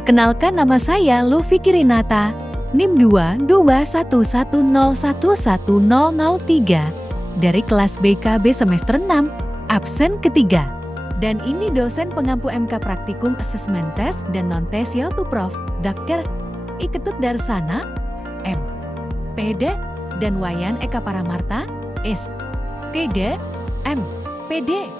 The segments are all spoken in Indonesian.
Perkenalkan, nama saya Luffy Kirinata, NIM 22111011003 dari kelas BKB semester 6, absen ketiga. Dan ini dosen pengampu MK Praktikum Assessment Test dan Non-Test yaitu Prof. Dr. I Ketut Darsana, M. PD, dan Wayan Eka Paramarta, S. PD, M. PD.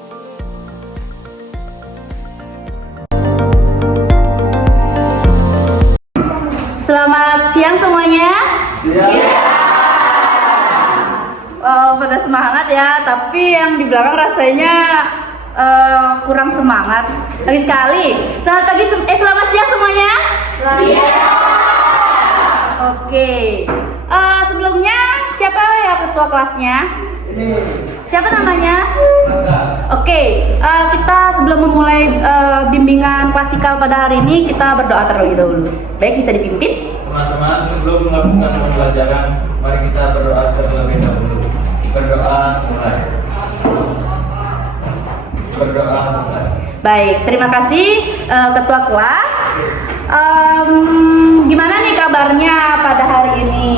Selamat siang semuanya. Pada semangat ya, tapi yang di belakang rasanya kurang semangat. Lagi sekali. Selamat siang semuanya. Oke. Sebelumnya siapa ya ketua kelasnya? Siapa namanya? Oke, kita sebelum memulai bimbingan klasikal pada hari ini, kita berdoa terlebih dahulu. Baik, bisa dipimpin? Teman-teman, sebelum melakukan pembelajaran, mari kita berdoa terlebih dahulu. Berdoa mulai. Berdoa mulai. Baik, terima kasih ketua kelas. Gimana nih kabarnya pada hari ini?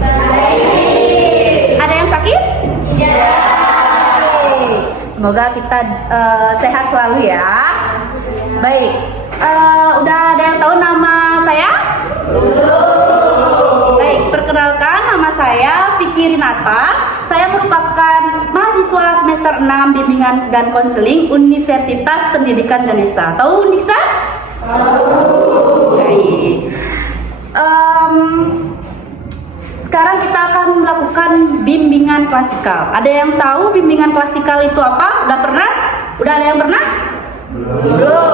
Baik. Ada yang sakit? Iya. Semoga kita sehat selalu ya. Baik, udah ada yang tahu nama saya? Belum. Baik, perkenalkan, nama saya Vicky Rinata. Saya merupakan mahasiswa semester 6 bimbingan dan konseling Universitas Pendidikan Ganesha. Tahu Uniksa? Tahu. Baik. Sekarang kita akan melakukan bimbingan klasikal. Ada yang tahu bimbingan klasikal itu apa? Udah pernah? Udah ada yang pernah? Belum.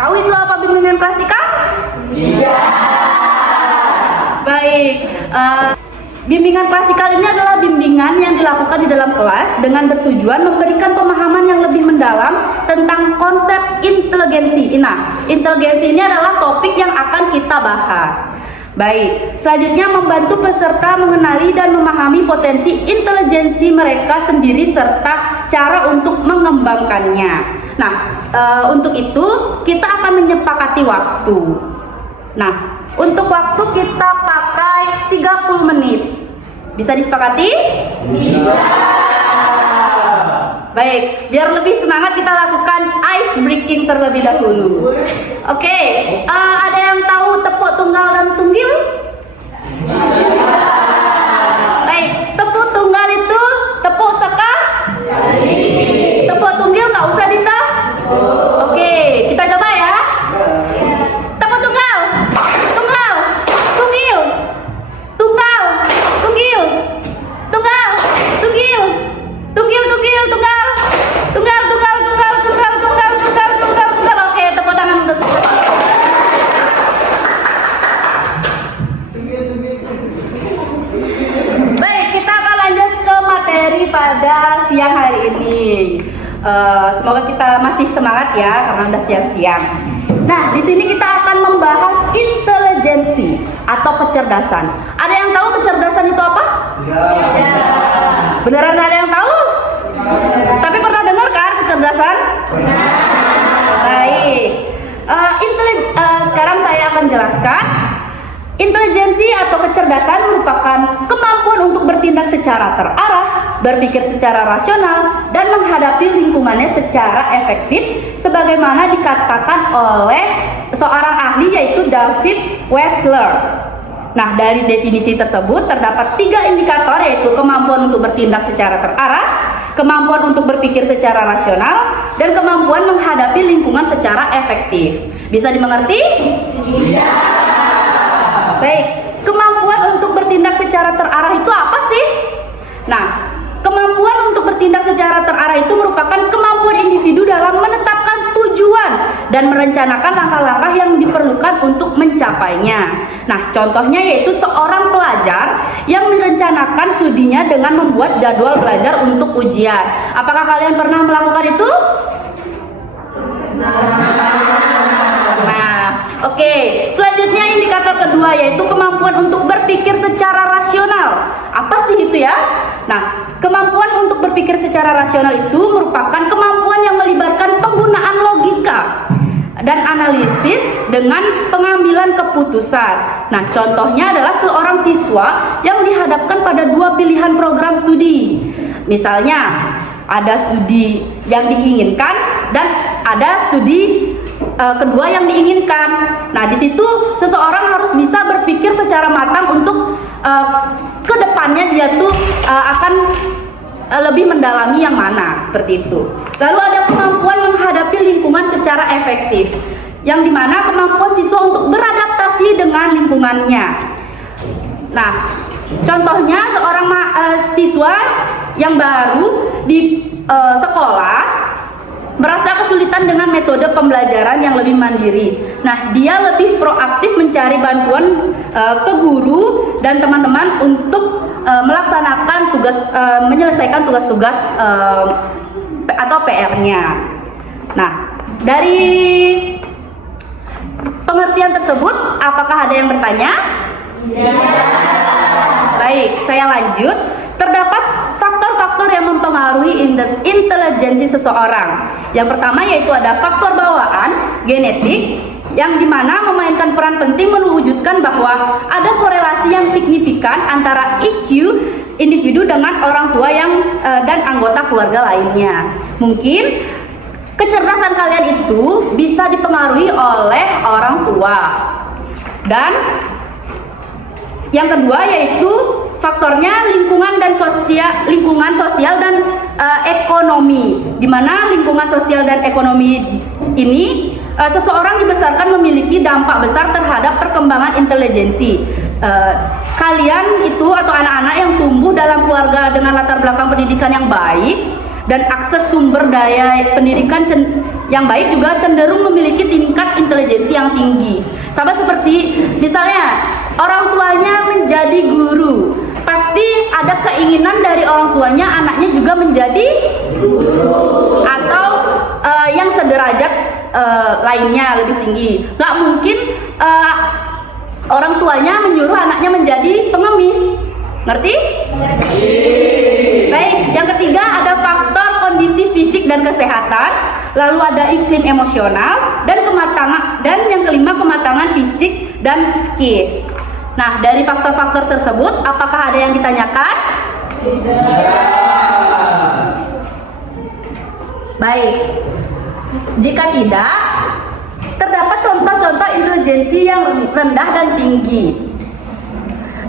Tahu itu apa bimbingan klasikal? Tidak. Baik. Bimbingan klasikal ini adalah bimbingan yang dilakukan di dalam kelas dengan bertujuan memberikan pemahaman yang lebih mendalam tentang konsep inteligensi. Nah, inteligensi ini adalah topik yang akan kita bahas. Baik, selanjutnya membantu peserta mengenali dan memahami potensi inteligensi mereka sendiri serta cara untuk mengembangkannya. Nah, untuk itu kita akan menyepakati waktu. Nah, untuk waktu kita pakai 30 menit. Bisa disepakati? Bisa. Baik, biar lebih semangat kita lakukan ice breaking terlebih dahulu. Oke, ada yang tahu tepuk tunggal dan tunggil? Baik, tepuk tunggal itu tepuk seka? Tepuk tunggil nggak usah ditah? Oke, kita coba ya. Tepuk tunggal, tunggal, tunggil, tunggal, tunggil, tunggal, tunggil, tunggil, tunggil, tunggal. Tunggal. Oke, tepuk tangan untuk semua. Baik, kita akan lanjut ke materi pada siang hari ini. Semoga kita masih semangat ya, karena udah siang-siang. Nah, di sini kita akan membahas inteligensi atau kecerdasan. Ada yang tahu kecerdasan itu apa? Tidak. Beneran ada yang tahu? Tapi pernah dengar kan kecerdasan? Baik. Sekarang saya akan jelaskan. Inteligensi atau kecerdasan merupakan kemampuan untuk bertindak secara terarah, berpikir secara rasional, dan menghadapi lingkungannya secara efektif, sebagaimana dikatakan oleh seorang ahli yaitu David Wessler. Nah, dari definisi tersebut terdapat 3 indikator, yaitu kemampuan untuk bertindak secara terarah, kemampuan untuk berpikir secara rasional, dan kemampuan menghadapi lingkungan secara efektif. Bisa dimengerti? Bisa. Baik, kemampuan untuk bertindak secara terarah itu apa sih? Nah, kemampuan untuk bertindak secara terarah itu merupakan kemampuan individu dalam menetapkan tujuan dan merencanakan langkah-langkah yang diperlukan untuk mencapainya. Nah, contohnya yaitu seorang pelajar yang merencanakan studinya dengan membuat jadwal belajar untuk ujian. Apakah kalian pernah melakukan itu? Oke. Selanjutnya indikator kedua yaitu kemampuan untuk berpikir secara rasional. Apa sih itu ya? Nah, kemampuan untuk berpikir secara rasional itu merupakan kemampuan yang melibatkan penggunaan logika dan analisis dengan pengambilan keputusan. Nah, contohnya adalah seorang siswa yang dihadapkan pada dua pilihan program studi. Misalnya, ada studi yang diinginkan dan ada studi kedua yang diinginkan. Nah, di situ seseorang harus bisa berpikir secara matang untuk kedepannya dia tuh akan lebih mendalami yang mana, seperti itu. Lalu ada kemampuan menghadapi lingkungan secara efektif, yang dimana kemampuan siswa untuk beradaptasi dengan lingkungannya. Nah, contohnya seorang siswa yang baru di sekolah merasa kesulitan dengan metode pembelajaran yang lebih mandiri. Nah, dia lebih proaktif mencari bantuan ke guru dan teman-teman untuk melaksanakan tugas, menyelesaikan tugas-tugas atau PR-nya. Nah, dari pengertian tersebut, apakah ada yang bertanya? Ya. Baik, saya lanjut. Terdapat faktor-faktor yang mempengaruhi intelijensi seseorang. Yang pertama yaitu ada faktor bawaan, genetik, yang dimana memainkan peran penting mewujudkan bahwa ada korelasi yang signifikan antara IQ individu dengan orang tua dan anggota keluarga lainnya. Mungkin kecerdasan kalian itu bisa dipengaruhi oleh orang tua. Dan yang kedua yaitu faktornya lingkungan sosial dan ekonomi, di mana lingkungan sosial dan ekonomi ini seseorang dibesarkan memiliki dampak besar terhadap perkembangan intelijensi. Kalian itu atau anak-anak yang tumbuh dalam keluarga dengan latar belakang pendidikan yang baik dan akses sumber daya pendidikan yang baik juga cenderung memiliki tingkat intelijensi yang tinggi. Sama seperti misalnya orang tuanya menjadi guru, pasti ada keinginan dari orang tuanya anaknya juga menjadi guru atau yang sederajat lainnya lebih tinggi. Nggak mungkin orang tuanya menyuruh anaknya menjadi pengemis. Ngerti? Ngerti. Baik, yang ketiga ada faktor kondisi fisik dan kesehatan, lalu ada iklim emosional dan yang kelima kematangan fisik dan psikis. Nah, dari faktor-faktor tersebut, apakah ada yang ditanyakan? Tidak. Baik. Jika tidak, terdapat contoh-contoh intelijensi yang rendah dan tinggi.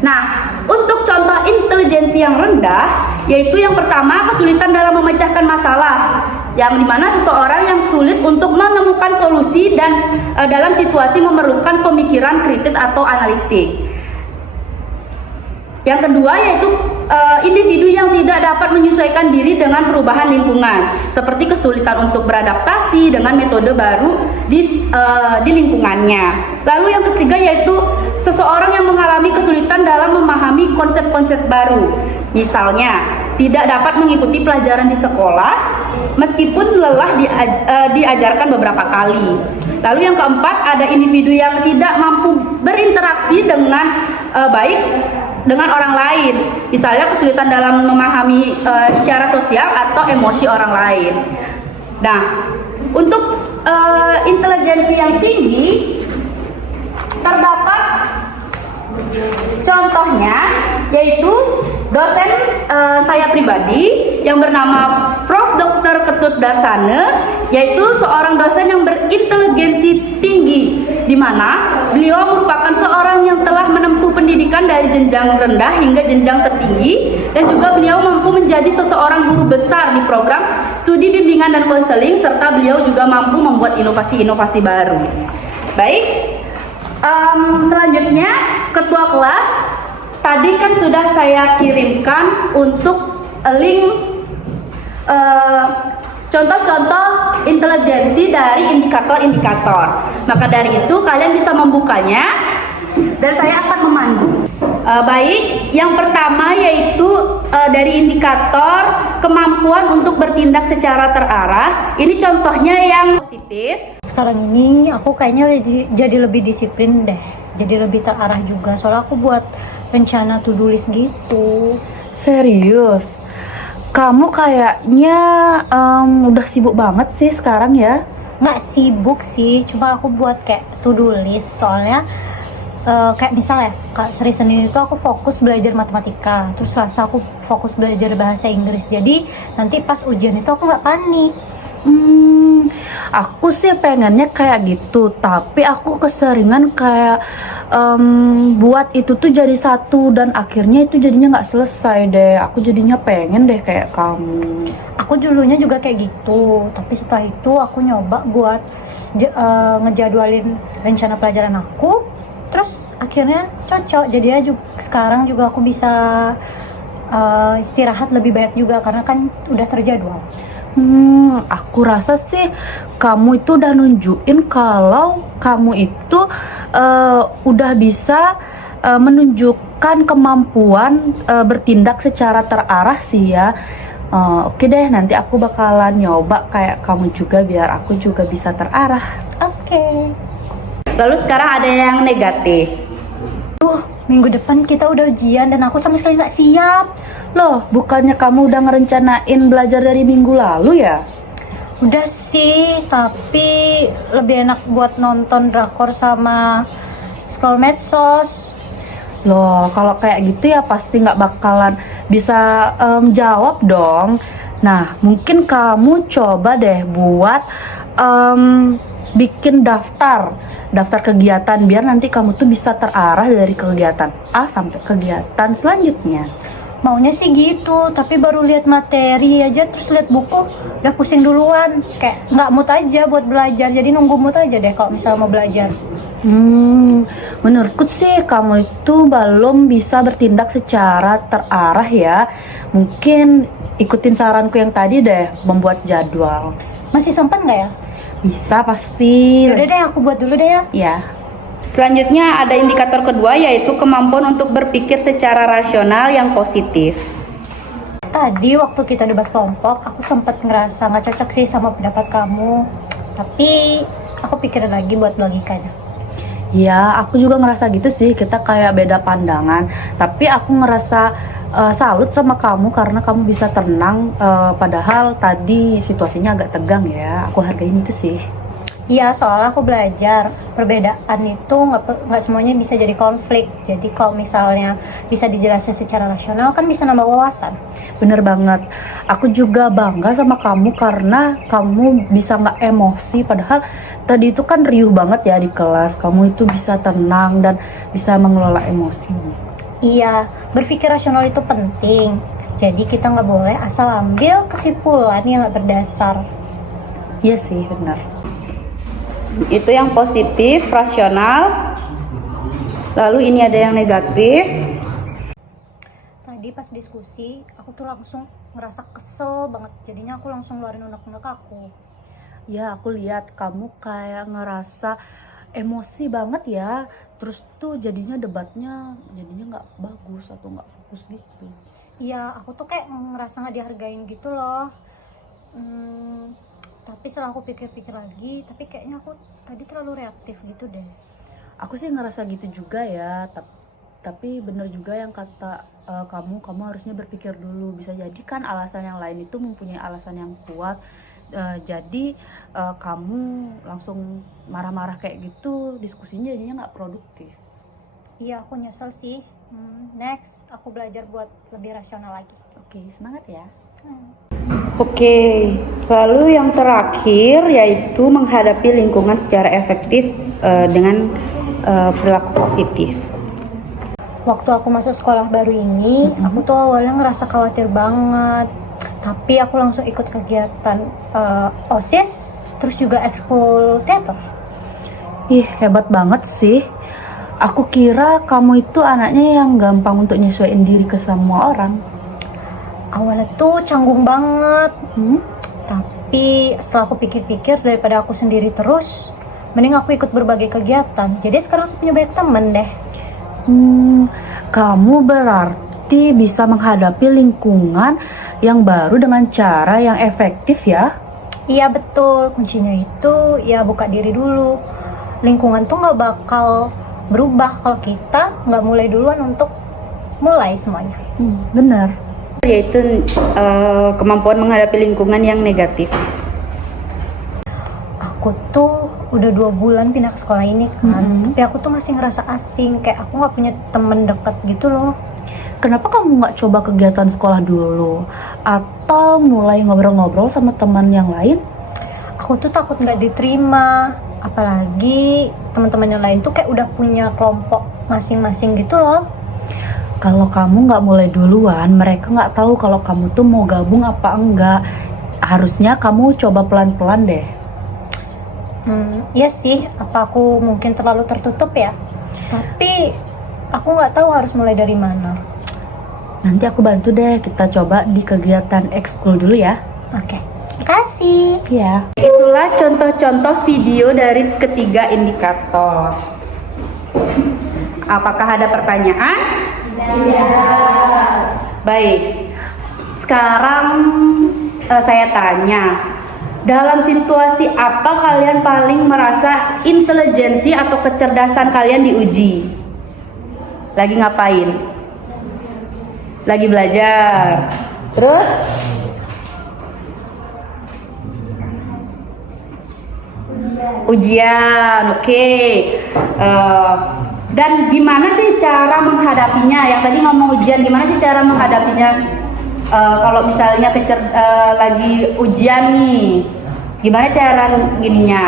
Nah, untuk contoh intelijensi yang rendah, yaitu yang pertama kesulitan dalam memecahkan masalah, yang dimana seseorang yang sulit untuk menemukan solusi dan dalam situasi memerlukan pemikiran kritis atau analitik. Yang kedua yaitu individu yang tidak dapat menyesuaikan diri dengan perubahan lingkungan, seperti kesulitan untuk beradaptasi dengan metode baru di lingkungannya. Lalu yang ketiga yaitu seseorang yang mengalami kesulitan dalam memahami konsep-konsep baru, misalnya tidak dapat mengikuti pelajaran di sekolah meskipun lelah diajarkan beberapa kali. Lalu yang keempat ada individu yang tidak mampu berinteraksi dengan baik dengan orang lain, misalnya kesulitan dalam memahami isyarat sosial atau emosi orang lain. Nah, untuk intelijensi yang tinggi terdapat contohnya yaitu dosen saya pribadi yang bernama Prof. Dr. Ketut Darsane, yaitu seorang dosen yang berinteligensi tinggi, di mana beliau merupakan seorang yang telah menempuh pendidikan dari jenjang rendah hingga jenjang tertinggi, dan juga beliau mampu menjadi seseorang guru besar di program studi bimbingan dan konseling, serta beliau juga mampu membuat inovasi-inovasi baru. Baik, selanjutnya ketua kelas tadi kan sudah saya kirimkan untuk link contoh-contoh intelijensi dari indikator-indikator. Maka dari itu kalian bisa membukanya dan saya akan memandu. Baik, yang pertama yaitu dari indikator kemampuan untuk bertindak secara terarah. Ini contohnya yang positif. Sekarang ini aku kayaknya jadi lebih disiplin deh, jadi lebih terarah juga. Soalnya aku buat rencana to-do list gitu. Serius? Kamu kayaknya udah sibuk banget sih sekarang ya? nggak sibuk sih, cuma aku buat kayak to-do list. Soalnya kayak misalnya hari Senin itu aku fokus belajar matematika, terus Selasa aku fokus belajar bahasa Inggris. Jadi nanti pas ujian itu aku nggak panik. Aku sih pengennya kayak gitu, tapi aku keseringan kayak buat itu tuh jadi satu dan akhirnya itu jadinya nggak selesai deh. Aku jadinya pengen deh kayak kamu. Aku dulunya juga kayak gitu, tapi setelah itu aku nyoba buat ngejadwalin rencana pelajaran aku, terus akhirnya cocok. Jadi sekarang juga aku bisa istirahat lebih banyak juga karena kan udah terjadwal. Aku rasa sih kamu itu udah nunjukin kalau kamu itu udah bisa menunjukkan kemampuan bertindak secara terarah sih ya. Oke deh, nanti aku bakalan nyoba kayak kamu juga biar aku juga bisa terarah. Oke. Lalu sekarang ada yang negatif. Minggu depan kita udah ujian dan aku sama sekali nggak siap. Loh, bukannya kamu udah ngerencanain belajar dari minggu lalu ya? Udah sih, tapi lebih enak buat nonton drakor sama scroll medsos. Loh, kalau kayak gitu ya pasti nggak bakalan bisa jawab dong. Nah, mungkin kamu coba deh buat bikin daftar kegiatan biar nanti kamu tuh bisa terarah dari kegiatan A sampai kegiatan selanjutnya. Maunya sih gitu, tapi baru lihat materi aja terus lihat buku udah pusing duluan. Kayak nggak mood aja buat belajar, jadi nunggu mood aja deh kalau misalnya mau belajar. Menurutku sih kamu itu belum bisa bertindak secara terarah ya. Mungkin ikutin saranku yang tadi deh, membuat jadwal. Masih sempat nggak ya? Bisa pasti. Udah deh, aku buat dulu deh ya. Ya. Selanjutnya ada indikator kedua yaitu kemampuan untuk berpikir secara rasional yang positif. Tadi waktu kita debat kelompok, aku sempat ngerasa nggak cocok sih sama pendapat kamu. Tapi aku pikirin lagi buat logikanya. Ya, aku juga ngerasa gitu sih, kita kayak beda pandangan. Tapi aku ngerasa salut sama kamu karena kamu bisa tenang, padahal tadi situasinya agak tegang ya. Aku hargain itu sih. Iya, soalnya aku belajar perbedaan itu nggak semuanya bisa jadi konflik. Jadi kalau misalnya bisa dijelasin secara rasional kan bisa nambah wawasan. Bener banget. Aku juga bangga sama kamu karena kamu bisa nggak emosi. Padahal tadi itu kan riuh banget ya di kelas. Kamu itu bisa tenang dan bisa mengelola emosi. Iya, berpikir rasional itu penting. Jadi kita nggak boleh asal ambil kesimpulan yang nggak berdasar. Iya sih, benar. Itu yang positif, rasional. Lalu ini ada yang negatif. Tadi pas diskusi, aku tuh langsung ngerasa kesel banget. Jadinya aku langsung ngeluarin unek-unek aku. Ya, aku lihat kamu kayak ngerasa emosi banget ya. Terus tuh jadinya debatnya jadinya nggak bagus atau nggak fokus gitu. Iya, aku tuh kayak ngerasa nggak dihargain gitu loh. Tapi setelah aku pikir-pikir lagi, tapi kayaknya aku tadi terlalu reaktif gitu deh. Aku sih ngerasa gitu juga ya, tapi bener juga yang kata kamu harusnya berpikir dulu. Bisa jadi kan alasan yang lain itu mempunyai alasan yang kuat. Jadi kamu langsung marah-marah kayak gitu, diskusinya jadinya nggak produktif. Iya, aku nyesel sih. Next, aku belajar buat lebih rasional lagi. Oke, semangat ya. Oke, lalu yang terakhir yaitu menghadapi lingkungan secara efektif dengan perilaku positif. Waktu aku masuk sekolah baru ini, aku tuh awalnya ngerasa khawatir banget. Tapi aku langsung ikut kegiatan OSIS, terus juga ekskul teater. Ih, hebat banget sih. Aku kira kamu itu anaknya yang gampang untuk nyesuaiin diri ke semua orang. Awalnya tuh canggung banget, tapi setelah aku pikir-pikir daripada aku sendiri terus, mending aku ikut berbagai kegiatan. Jadi sekarang aku punya banyak temen deh. Kamu berarti bisa menghadapi lingkungan yang baru dengan cara yang efektif ya? Iya betul, kuncinya itu ya buka diri dulu. Lingkungan tuh nggak bakal berubah kalau kita nggak mulai duluan untuk mulai semuanya. Benar. Yaitu kemampuan menghadapi lingkungan yang negatif. aku tuh udah 2 bulan pindah ke sekolah ini kan, tapi aku tuh masih ngerasa asing, kayak aku nggak punya temen deket gitu loh. Kenapa kamu nggak coba kegiatan sekolah dulu? Atau mulai ngobrol-ngobrol sama teman yang lain? Aku tuh takut nggak diterima, apalagi teman-teman yang lain tuh kayak udah punya kelompok masing-masing gitu loh. Kalau kamu nggak mulai duluan, mereka nggak tahu kalau kamu tuh mau gabung apa enggak. Harusnya kamu coba pelan-pelan deh. Iya sih, apa aku mungkin terlalu tertutup ya? Tapi aku nggak tahu harus mulai dari mana. Nanti aku bantu deh, kita coba di kegiatan ekskul dulu ya. Oke, makasih. Iya. Itulah contoh-contoh video dari ketiga indikator. Apakah ada pertanyaan? Baik. Sekarang saya tanya, dalam situasi apa kalian paling merasa intelijensi atau kecerdasan kalian diuji? Lagi ngapain? Lagi belajar. Terus? Ujian, oke. Dan gimana sih cara menghadapinya? Yang tadi ngomong ujian, gimana sih cara menghadapinya? Kalau misalnya lagi ujian nih, gimana cara gininya?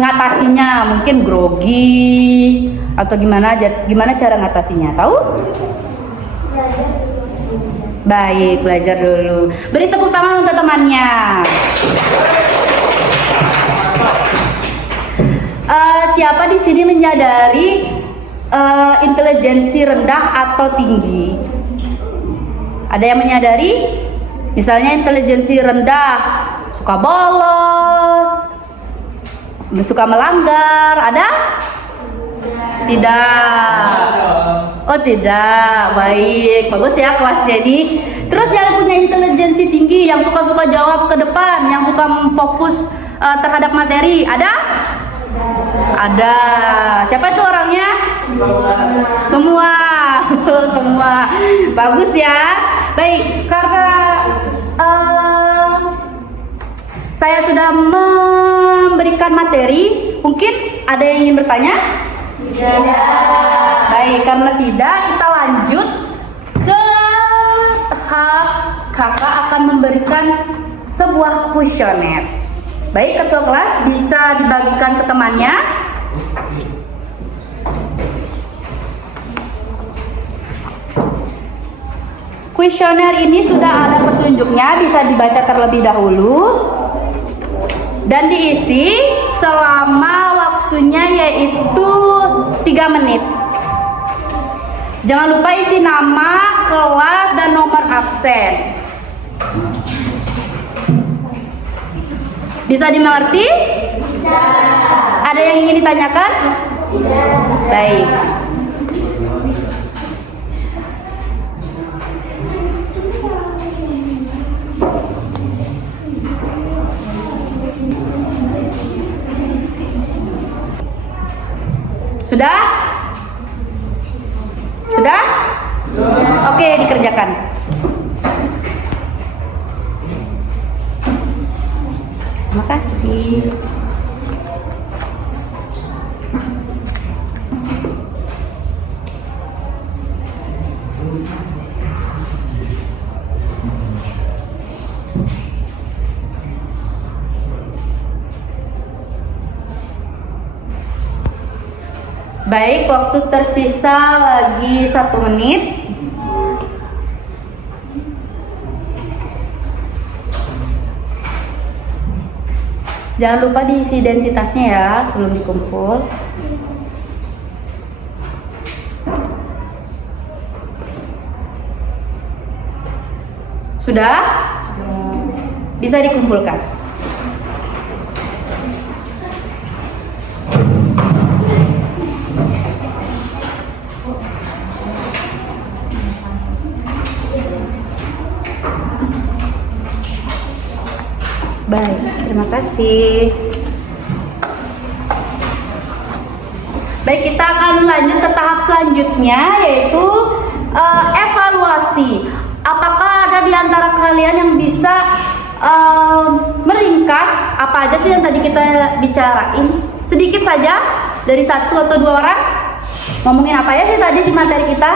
Ngatasinya mungkin grogi atau gimana cara ngatasinya? Tahu? Baik, belajar dulu. Beri tepuk tangan untuk temannya. Siapa di sini menyadari intelijensi rendah atau tinggi? Ada yang menyadari? Misalnya intelijensi rendah, suka bolos, suka melanggar, ada? Tidak. Oh tidak, baik, bagus ya kelas jadi. Terus yang punya intelijensi tinggi, yang suka jawab ke depan, yang suka fokus terhadap materi, ada? Ada. Siapa itu orangnya? Semua. Semua. Bagus ya. Baik, karena saya sudah memberikan materi, mungkin ada yang ingin bertanya? Tidak. Baik, karena tidak, kita lanjut ke tahap kakak akan memberikan sebuah kuesioner. Baik, ketua kelas bisa dibagikan ke temannya. Kuesioner ini sudah ada petunjuknya, bisa dibaca terlebih dahulu dan diisi selama waktunya yaitu 3 menit. Jangan lupa isi nama, kelas, dan nomor absen. Bisa dimengerti? Bisa. Ada yang ingin ditanyakan? Tidak. Baik. Sudah? Sudah? Oke, dikerjakan. Terima kasih. Baik, waktu tersisa lagi 1 menit. Jangan lupa diisi identitasnya ya sebelum dikumpul. Sudah? Bisa dikumpulkan. Baik, terima kasih. Baik, kita akan lanjut ke tahap selanjutnya yaitu evaluasi. Apakah ada di antara kalian yang bisa meringkas apa aja sih yang tadi kita bicarain. Sedikit saja dari 1 atau 2 orang. Ngomongin apa ya sih tadi di materi kita?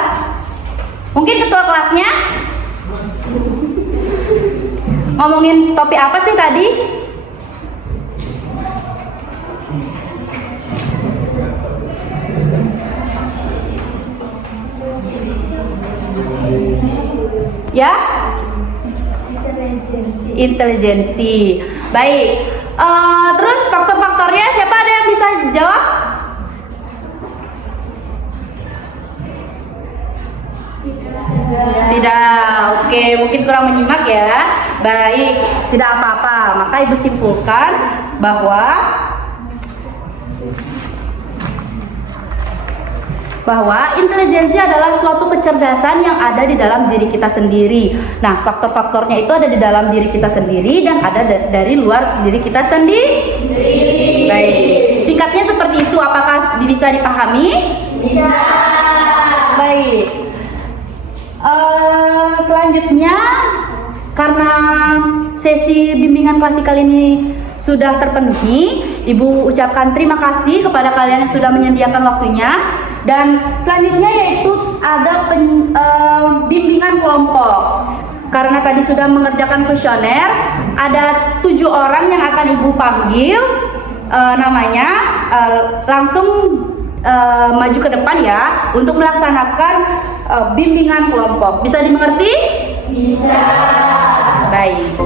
Mungkin ketua kelasnya ngomongin topik apa sih tadi? Ya? Intelijensi. Baik. Terus faktor-faktornya siapa ada yang bisa jawab? Tidak. Oke, mungkin kurang menyimak ya. Baik, tidak apa-apa. Maka Ibu simpulkan bahwa intelijensi adalah suatu kecerdasan yang ada di dalam diri kita sendiri. Nah, faktor-faktornya itu ada di dalam diri kita sendiri dan ada dari luar diri kita sendiri. Baik, singkatnya seperti itu. Apakah bisa dipahami? Bisa. Baik. Selanjutnya, karena sesi bimbingan klasikal ini sudah terpenuhi, Ibu ucapkan terima kasih kepada kalian yang sudah menyediakan waktunya. Dan selanjutnya yaitu ada bimbingan kelompok. Karena tadi sudah mengerjakan kuesioner, ada 7 orang yang akan Ibu panggil namanya, langsung maju ke depan ya untuk melaksanakan bimbingan kelompok. Bisa dimengerti? Bisa. Baik.